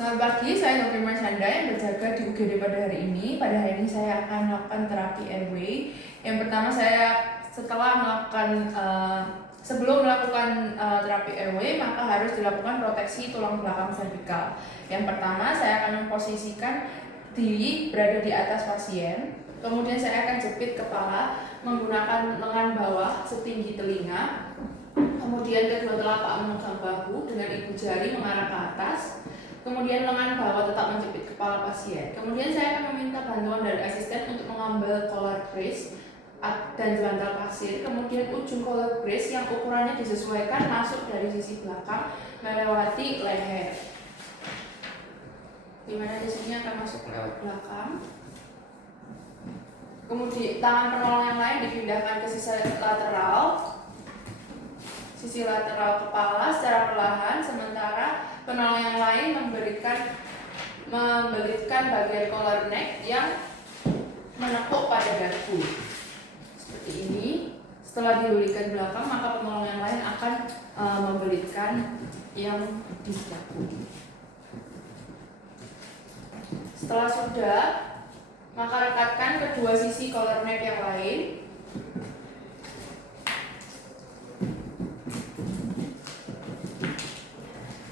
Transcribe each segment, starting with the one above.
Selamat pagi, saya Dr. Marshanda yang berjaga di UGD pada hari ini. Pada hari ini saya akan melakukan terapi airway. Yang pertama sebelum melakukan terapi airway, maka harus dilakukan proteksi tulang belakang servikal. Yang pertama saya akan memposisikan diri berada di atas pasien. Kemudian saya akan jepit kepala menggunakan lengan bawah setinggi telinga. Kemudian kedua telapak memegang bahu dengan ibu jari mengarah ke atas. Kemudian lengan bawah tetap menjepit kepala pasien. Kemudian saya akan meminta bantuan dari asisten untuk mengambil collar brace dan bantal pasir. Kemudian ujung collar brace yang ukurannya disesuaikan masuk dari sisi belakang melewati leher. Dimana di sini akan masuk lewat belakang. Kemudian tangan penolong yang lain dipindahkan ke sisi lateral kepala secara perlahan, sementara penolong yang lain membelitkan bagian collar neck yang menekuk pada dagu. Seperti ini. Setelah dibelitkan belakang, maka penolong yang lain akan membelitkan yang di dagu. Setelah sudah, maka rekatkan kedua sisi collar neck yang lain.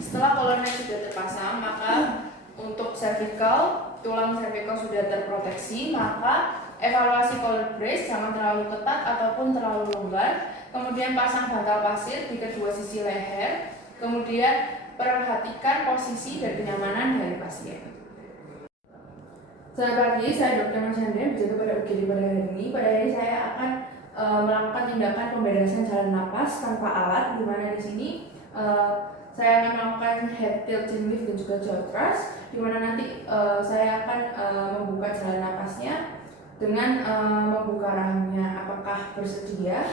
Setelah collar neck sudah terpasang, maka untuk tulang cervical sudah terproteksi, maka evaluasi collar brace jangan terlalu ketat ataupun terlalu longgar. Kemudian pasang bantal pasir di kedua sisi leher. Kemudian perhatikan posisi dan kenyamanan dari pasien. Selamat pagi, saya Dr. Marshanda berjaga pada UGD pada hari ini. Pada hari ini saya akan melakukan tindakan pembedasan jalan napas tanpa alat, di mana di sini saya akan melakukan head tilt chin lift dan juga jaw thrust, di mana nanti saya akan membuka jalan napasnya dengan membuka rahangnya. Apakah bersedia?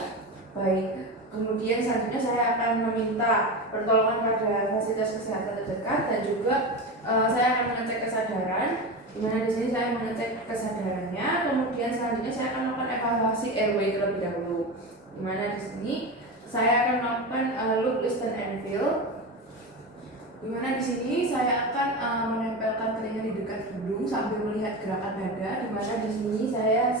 Baik. Kemudian selanjutnya saya akan meminta pertolongan pada fasilitas kesehatan terdekat dan juga saya akan mengecek kesadaran. Di mana di sini saya mengecek kesadarannya. Kemudian selanjutnya saya akan melakukan evaluasi airway terlebih dahulu. Di mana di sini saya akan melakukan loop listen and feel. Di mana di sini saya akan menempelkan telinga di dekat hidung sambil melihat gerakan dada. Di mana di sini saya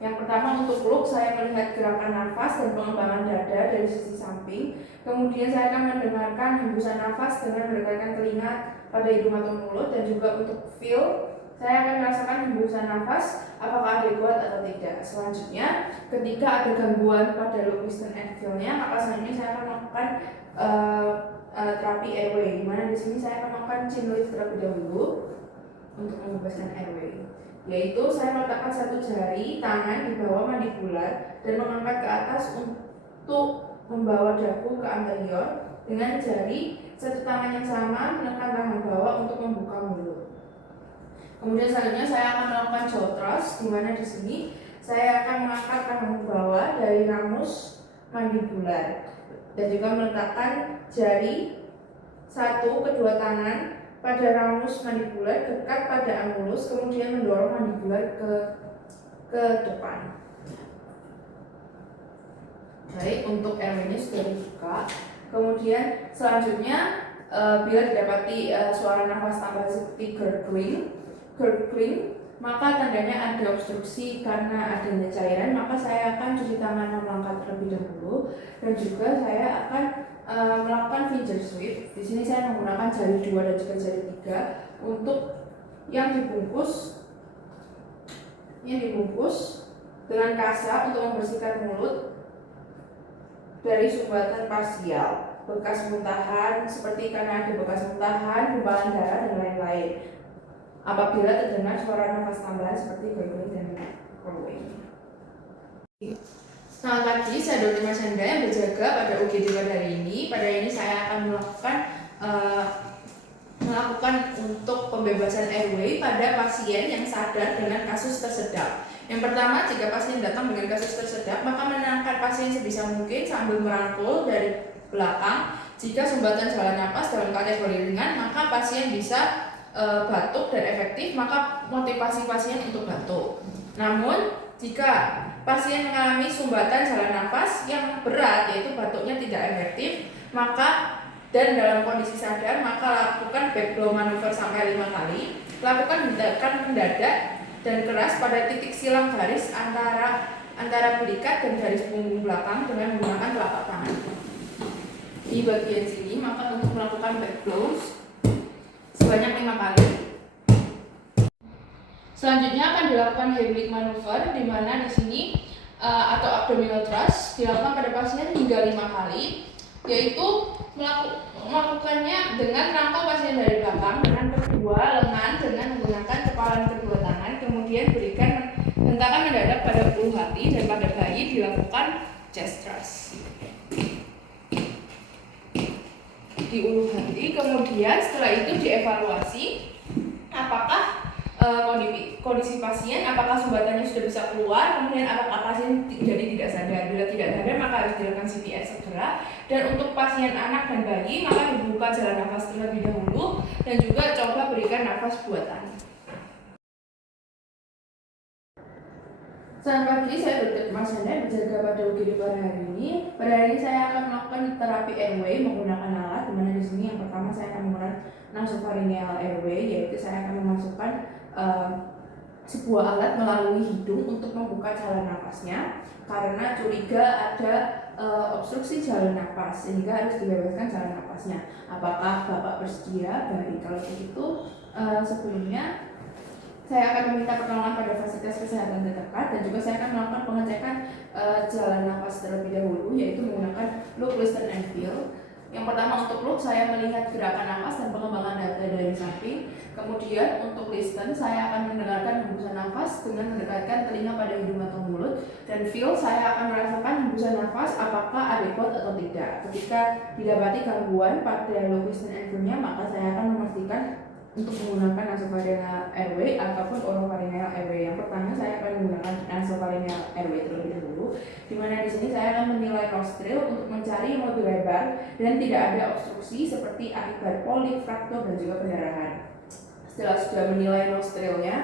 yang pertama untuk loop saya melihat gerakan nafas dan pengembangan dada dari sisi samping. Kemudian saya akan mendengarkan hembusan nafas dengan mendekatkan telinga pada hidung atau mulut, dan juga untuk feel saya akan merasakan hembusan nafas apakah adekuat atau tidak. Selanjutnya, ketika ada gangguan pada loop listen and feel-nya, maka selanjutnya saya akan melakukan terapi airway, di mana di sini saya akan melakukan chin lift terlebih dahulu untuk membebaskan airway. Yaitu saya meletakkan satu jari tangan di bawah mandibular dan mengangkat ke atas untuk membawa dagu ke anterior, dengan jari satu tangan yang sama menekan rahang bawah untuk membuka mulut. Kemudian selanjutnya saya akan melakukan jaw thrust, di mana di sini saya akan mengangkat rahang bawah dari ramus mandibular dan juga meletakkan jari kedua tangan pada ramus mandibular dekat pada angulus, kemudian mendorong mandibular ke depan. Baik, untuk airway-nya sudah dibuka. Kemudian selanjutnya bila didapati suara nafas tambah seperti gurgling, maka tandanya ada obstruksi karena adanya cairan, maka saya akan cuci tangan 6 langkah terlebih dahulu, dan juga saya akan melakukan finger sweep. Di sini saya menggunakan jari 2 dan juga jari 3 untuk yang dibungkus dengan kasa untuk membersihkan mulut dari sumbatan parsial, bekas muntahan seperti karena ada bekas muntahan, gumpalan darah dan lain-lain. Apabila terdengar suara nafas tambahan seperti gurgling dan crowing. Selamat pagi, saya Dr. Marshanda yang berjaga pada UGD pada hari ini. Pada hari ini saya akan melakukan untuk pembebasan airway pada pasien yang sadar dengan kasus tersedak. Yang pertama, jika pasien datang dengan kasus tersedak, maka menenangkan pasien sebisa mungkin sambil merangkul dari belakang. Jika sumbatan jalan napas dalam kategori ringan, maka pasien bisa batuk dan efektif, maka motivasi pasien untuk batuk. Namun, jika pasien mengalami sumbatan jalan nafas yang berat, yaitu batuknya tidak efektif, maka dan dalam kondisi sadar, maka lakukan back blow manuver sampai 5 kali. Lakukan hentakan mendadak dan keras pada titik silang garis antara belikat dan garis punggung belakang dengan menggunakan telapak tangan. Di bagian sini, maka untuk melakukan back blows sebanyak 5 kali. Selanjutnya akan dilakukan Heimlich maneuver, di mana di sini atau abdominal thrust dilakukan pada pasien hingga 5 kali, yaitu melakukannya dengan rangkul pasien dari belakang dengan kedua lengan dengan menggunakan kepalan kedua tangan, kemudian berikan hentakan mendadak pada ulu hati, dan pada bayi dilakukan chest thrust di ulu hati. Kemudian setelah itu dievaluasi apakah kondisi pasien, apakah sumbatannya sudah bisa keluar, kemudian apakah pasien jadi tidak sadar. Bila tidak sadar, maka harus dilakukan CPR segera. Dan untuk pasien anak dan bayi, maka dibuka jalan nafas terlebih dahulu dan juga coba berikan nafas buatan. Selamat pagi, saya Dr. Mas Hana, berjaga pada UGD pada hari ini. Pada hari ini saya akan melakukan terapi airway menggunakan alat, dimana di sini yang pertama saya akan menggunakan nasopharyngeal airway, yaitu saya akan memasukkan sebuah alat melalui hidung untuk membuka jalan nafasnya karena curiga ada obstruksi jalan nafas, sehingga harus dibebaskan jalan nafasnya. Apakah Bapak bersedia? Baik, kalau begitu sebelumnya saya akan meminta pertolongan pada fasilitas kesehatan terdekat, dan juga saya akan melakukan pengecekan jalan nafas terlebih dahulu, yaitu menggunakan look, listen, and feel. Yang pertama untuk look, saya melihat gerakan nafas dan pengembangan dada dari samping. Kemudian untuk listen, saya akan mendengarkan hembusan nafas dengan mendekatkan telinga pada hidung atau mulut. Dan feel, saya akan merasakan hembusan nafas apakah adequate atau tidak. Ketika didapati gangguan pada look, listen, and feel-nya, maka saya akan memastikan untuk menggunakan nasopharyngeal airway ataupun oropharyngeal airway. Yang pertama saya akan menggunakan nasopharyngeal airway terlebih dahulu, di mana di sini saya akan menilai nostril untuk mencari yang lebih lebar dan tidak ada obstruksi seperti akibat polip, fraktur, dan juga perdarahan. Setelah sudah menilai nostrilnya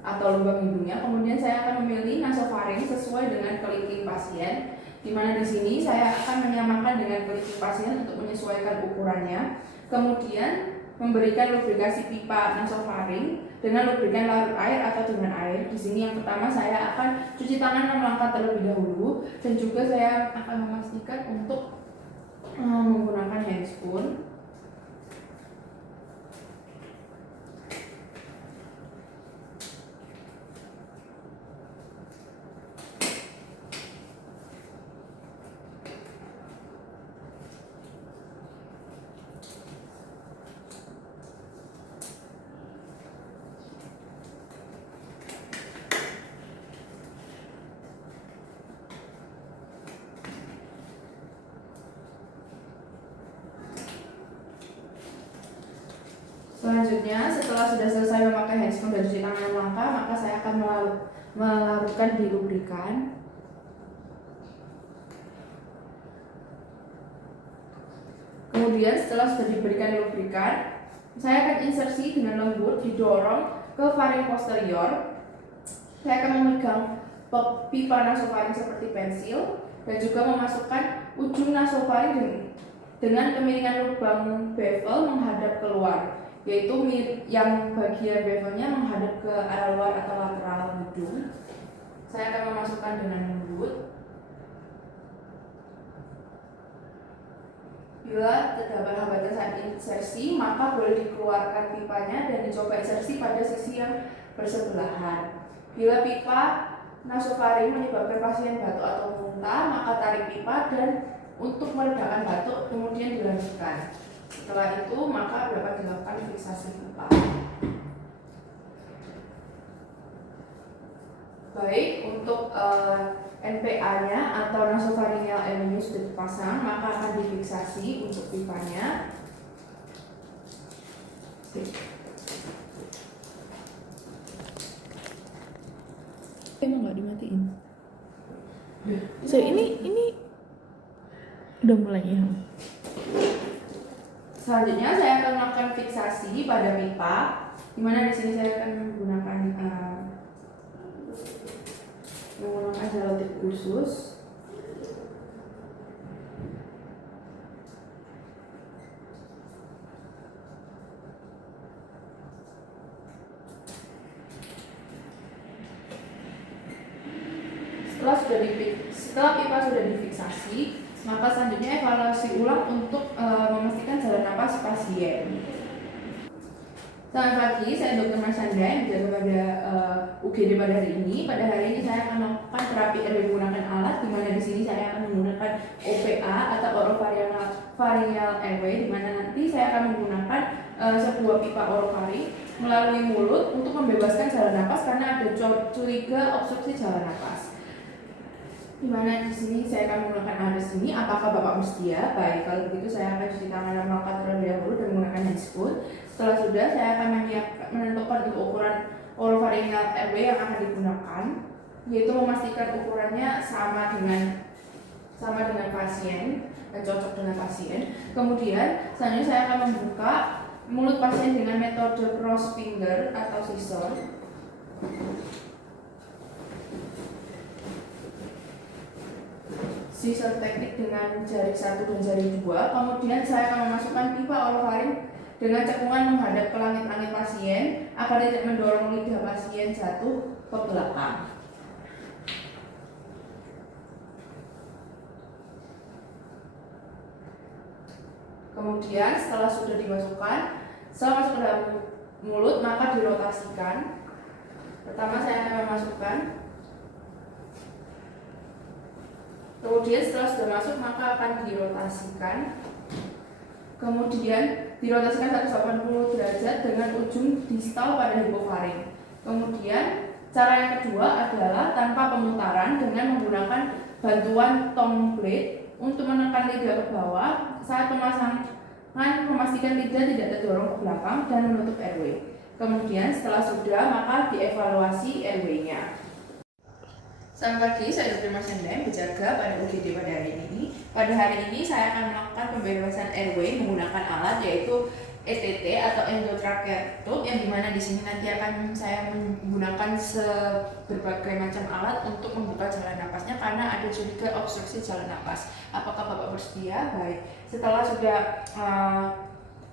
atau lubang hidungnya, kemudian saya akan memilih nasofaring sesuai dengan kelingking pasien, di mana di sini saya akan menyamakan dengan kelingking pasien untuk menyesuaikan ukurannya. Kemudian memberikan lubrikasi pipa nasofaring dengan lubrikan larut air atau dengan air. Di sini yang pertama saya akan cuci tangan 6 langkah terlebih dahulu, dan juga saya akan memastikan untuk menggunakan handspoon. Selanjutnya, setelah sudah selesai memakai handspoon dan cuci tangan langkah, maka saya akan melarutkan di lubrikan. Kemudian setelah sudah diberikan lubrikan, saya akan insersi dengan lembut, didorong ke faring posterior. Saya akan memegang pipa nasofaring seperti pensil dan juga memasukkan ujung nasofaring dengan kemiringan lubang bevel menghadap keluar, yaitu yang bagian bevelnya menghadap ke arah luar atau lateral hidung. Saya akan memasukkan dengan lembut. Bila terdapat hambatan saat insersi, maka boleh dikeluarkan pipanya dan dicoba insersi pada sisi yang bersebelahan. Bila pipa nasofaring menyebabkan pasien batuk atau muntah, maka tarik pipa dan untuk meredakan batuk kemudian dilanjutkan. Setelah itu maka dapat dilakukan fiksasi pipa. Baik, untuk NPA-nya atau nasopharyngeal airway sudah dipasang, maka akan difiksasi untuk pipanya. Emang nggak dimatiin? So ini udah mulai ya. Selanjutnya saya akan melakukan fiksasi pada pipa, di mana di sini saya akan menggunakan selotip khusus. Setelah pipa sudah difiksasi, maka selanjutnya evaluasi ulang untuk memastikan jalan napas pasien. Selamat pagi, saya Dr. Marshanda yang menjaga pada UGD pada hari ini. Pada hari ini saya akan melakukan terapi RW menggunakan alat, di mana di sini saya akan menggunakan OPA atau oropharyngeal airway, di mana nanti saya akan menggunakan sebuah pipa orofaring melalui mulut untuk membebaskan jalan napas karena ada curiga obstruksi jalan napas. Di mana di sini saya akan menggunakan alat ini. Apakah Bapak bersedia? Baik, kalau begitu saya akan cuci tangan dan melakukan terlebih dahulu dan menggunakan handscoon. Setelah sudah, saya akan menentukan untuk ukuran oropharyngeal airway yang akan digunakan, yaitu memastikan ukurannya sama dengan pasien dan cocok dengan pasien. Kemudian selanjutnya saya akan membuka mulut pasien dengan metode cross finger atau scissor. Scissor teknik dengan jari 1 dan jari 2. Kemudian saya akan memasukkan pipa orofaring dengan cekungan menghadap ke langit-langit pasien agar tidak mendorong lidah pasien jatuh ke belakang. Kemudian setelah sudah dimasukkan, setelah masuk ke dalam mulut maka dirotasikan. Pertama saya akan memasukkan. Kemudian setelah sudah masuk maka akan dirotasikan. Kemudian dirotasikan 180 derajat dengan ujung distal pada hipofaring. Kemudian cara yang kedua adalah tanpa pemutaran dengan menggunakan bantuan tongue blade untuk menekan lidah ke bawah saat pemasangan, memastikan lidah tidak terdorong ke belakang dan menutup airway. Kemudian setelah sudah maka dievaluasi airway-nya. Selamat pagi, saya Dr. Marshanda berjaga pada UGD pada hari ini. Pada hari ini saya akan melakukan pembebasan airway menggunakan alat yaitu ETT atau endotracheal tube, yang dimana di sini nanti akan saya menggunakan berbagai macam alat untuk membuka jalan napasnya karena ada curiga obstruksi jalan napas. Apakah Bapak bersedia? Baik. Setelah sudah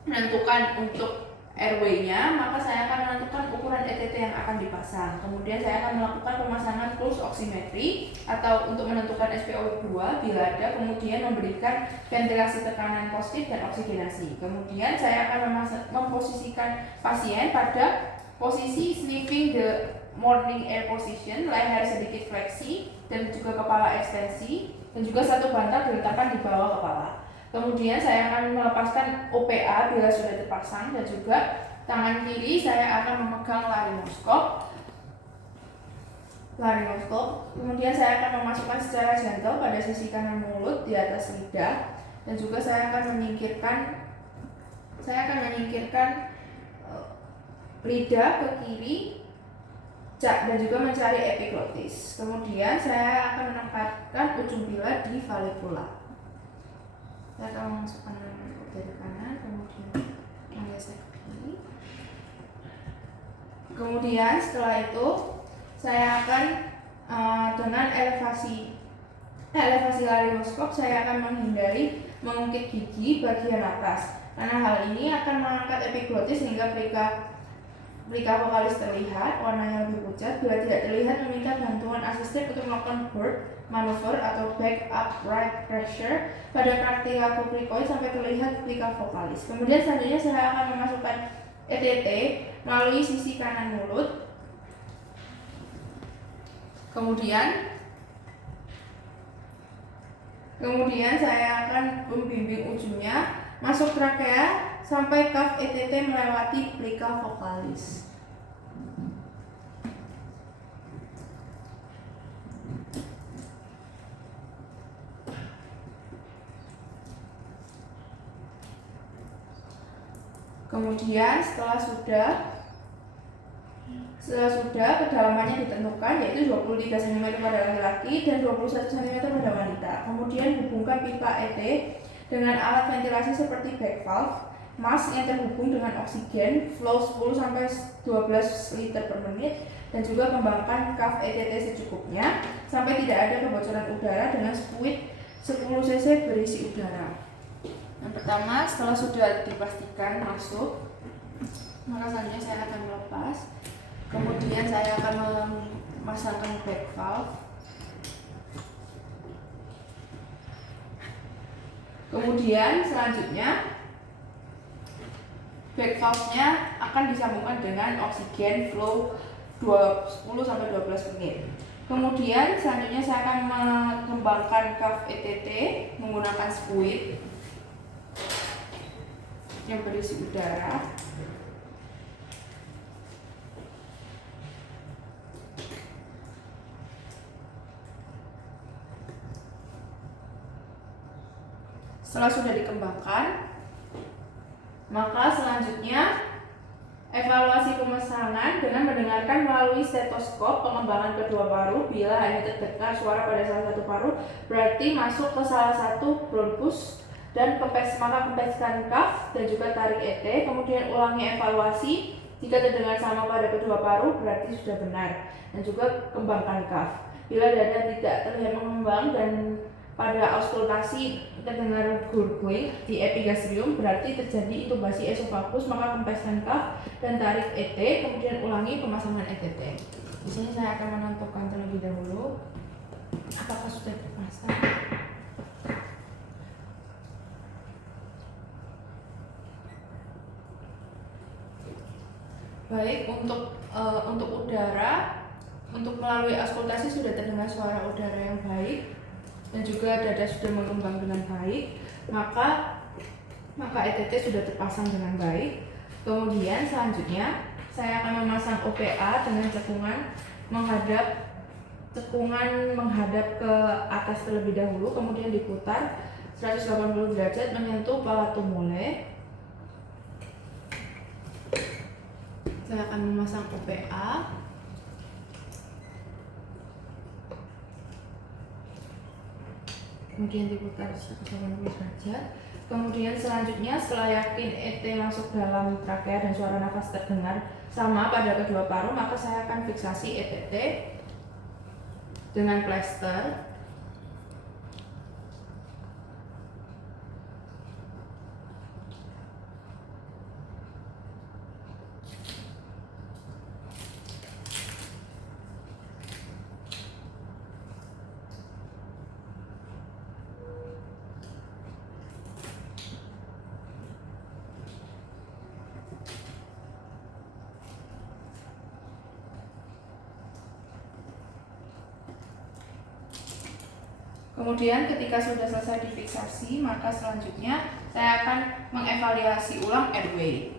menentukan untuk airway-nya, maka saya akan menentukan ukuran ETT yang akan dipasang. Kemudian saya akan melakukan pemasangan pulse oximetry atau untuk menentukan SpO2 bila ada, kemudian memberikan ventilasi tekanan positif dan oksigenasi. Kemudian saya akan memposisikan pasien pada posisi sniffing the morning air position, leher sedikit fleksi dan juga kepala ekstensi, dan juga satu bantal diletakkan di bawah kepala. Kemudian saya akan melepaskan OPA bila sudah terpasang, dan juga tangan kiri saya akan memegang laryngoskop. Kemudian saya akan memasukkan secara gentle pada sisi kanan mulut di atas lidah, dan juga saya akan menyingkirkan lidah ke kiri dan juga mencari epiglotis. Kemudian saya akan menempatkan ujung pilar di valvula. Saya akan memasukkan dari kanan, kemudian menggeser ke kiri. Kemudian setelah itu saya akan dengan elevasi laryngoskop saya akan menghindari mengungkit gigi bagian atas, karena hal ini akan mengangkat epiglotis hingga plika vokalis terlihat, warnanya lebih pucat. Bila tidak terlihat, meminta bantuan asisten untuk melakukan bird maneuver atau back upright pressure pada cartilage cochlecoid sampai terlihat plika vokalis. Kemudian selanjutnya saya akan memasukkan ETT melalui sisi kanan mulut. Kemudian saya akan membimbing ujungnya masuk trakea sampai kaf ETT melewati plika vokalis. Kemudian setelah sudah kedalamannya ditentukan, yaitu 23 cm pada laki-laki dan 21 cm pada wanita. Kemudian hubungkan pipa ET dengan alat ventilasi seperti back valve, mask yang terhubung dengan oksigen, flow 10-12 liter per menit, dan juga kembangkan kaf ETT secukupnya sampai tidak ada kebocoran udara dengan spuit 10 cc berisi udara. Yang pertama, setelah sudah dipastikan masuk, maka selanjutnya saya akan melepas. Kemudian saya akan memasangkan back valve. Kemudian selanjutnya back valve-nya akan disambungkan dengan oksigen flow 10-12 menit. Kemudian selanjutnya saya akan mengembangkan valve ETT menggunakan spuit yang berisi udara. Setelah sudah dikembangkan, maka selanjutnya evaluasi pemasangan dengan mendengarkan melalui stetoskop pengembangan kedua paru. Bila hanya terdengar suara pada salah satu paru, berarti masuk ke salah satu bronkus dan maka kempeskan cuff dan juga tarik ET. Kemudian ulangi evaluasi. Jika terdengar sama pada kedua paru, berarti sudah benar. Dan juga kembangkan cuff. Bila dada tidak terlihat mengembang dan pada auskultasi terdengar gurgling di epigastrium, berarti terjadi intubasi esofagus, maka kempeskan cuff dan tarik ET, kemudian ulangi pemasangan ETT. Di sini saya akan menentukan terlebih dahulu apakah sudah terpasang. Baik, untuk udara, untuk melalui auskultasi sudah terdengar suara udara yang baik dan juga dada sudah mengembang dengan baik, maka ETT sudah terpasang dengan baik. Kemudian selanjutnya saya akan memasang OPA dengan cekungan menghadap ke atas terlebih dahulu, kemudian diputar 180 derajat menyentuh palato mole. Saya akan memasang OPA. Kemudian diputar 180 derajat. Kemudian selanjutnya setelah yakin ET masuk dalam trakea dan suara nafas terdengar sama pada kedua paru, maka saya akan fiksasi ETT dengan plester. Kemudian ketika sudah selesai difiksasi, maka selanjutnya saya akan mengevaluasi ulang airway.